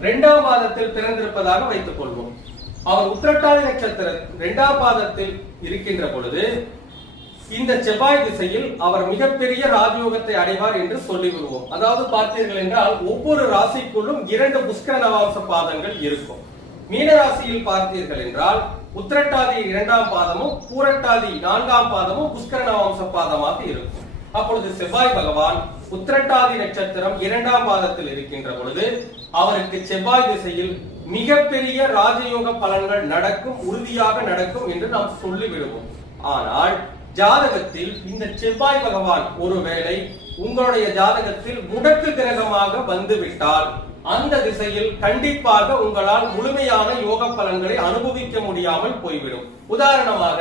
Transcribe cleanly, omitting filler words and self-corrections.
இரண்டாம் பாதத்தில் பிறந்திருப்பதாக வைத்துக் கொள்வோம். அவர் உத்திரட்டாதி நட்சத்திரம் இரண்டாம் பாதத்தில் இருக்கின்ற பொழுது இந்த செவ்வாய் திசையில் அவர் மிகப்பெரிய ராஜயோகத்தை அடைவார் என்று சொல்லிவிடுவோம். அதாவது பார்த்தீர்கள் என்றால் ஒவ்வொரு ராசிக்குள்ளும் 2 புஷ்கர நவாம்ச பாதங்கள் இருக்கும். மீன ராசியில் பார்த்தீர்கள் என்றால் உத்திரட்டாதி 2ஆம் பாதமும் பூரட்டாதி 4ஆம் பாதமும் புஷ்கர நவாம்ச பாதமாக இருக்கும். அப்பொழுது செவ்வாய் பகவான் உத்திரட்டாதி நட்சத்திரம் 2ஆம் பாதத்தில் இருக்கின்ற பொழுது அவருக்கு செவ்வாய் திசையில் மிகப்பெரிய ராஜயோக பலன்கள் நடக்கும், உறுதியாக நடக்கும் என்று நாம் சொல்லிவிடுவோம். ஆனால் ஜாதகத்தில் இந்த செவ்வாய் பகவான் ஒருவேளை உங்களுடைய ஜாதகத்தில் முடக்கு கிரகமாக வந்துவிட்டால் அந்த திசையில் கண்டிப்பாக உங்களால் முழுமையான யோக பலன்களை அனுபவிக்க முடியாமல் போய்விடும். உதாரணமாக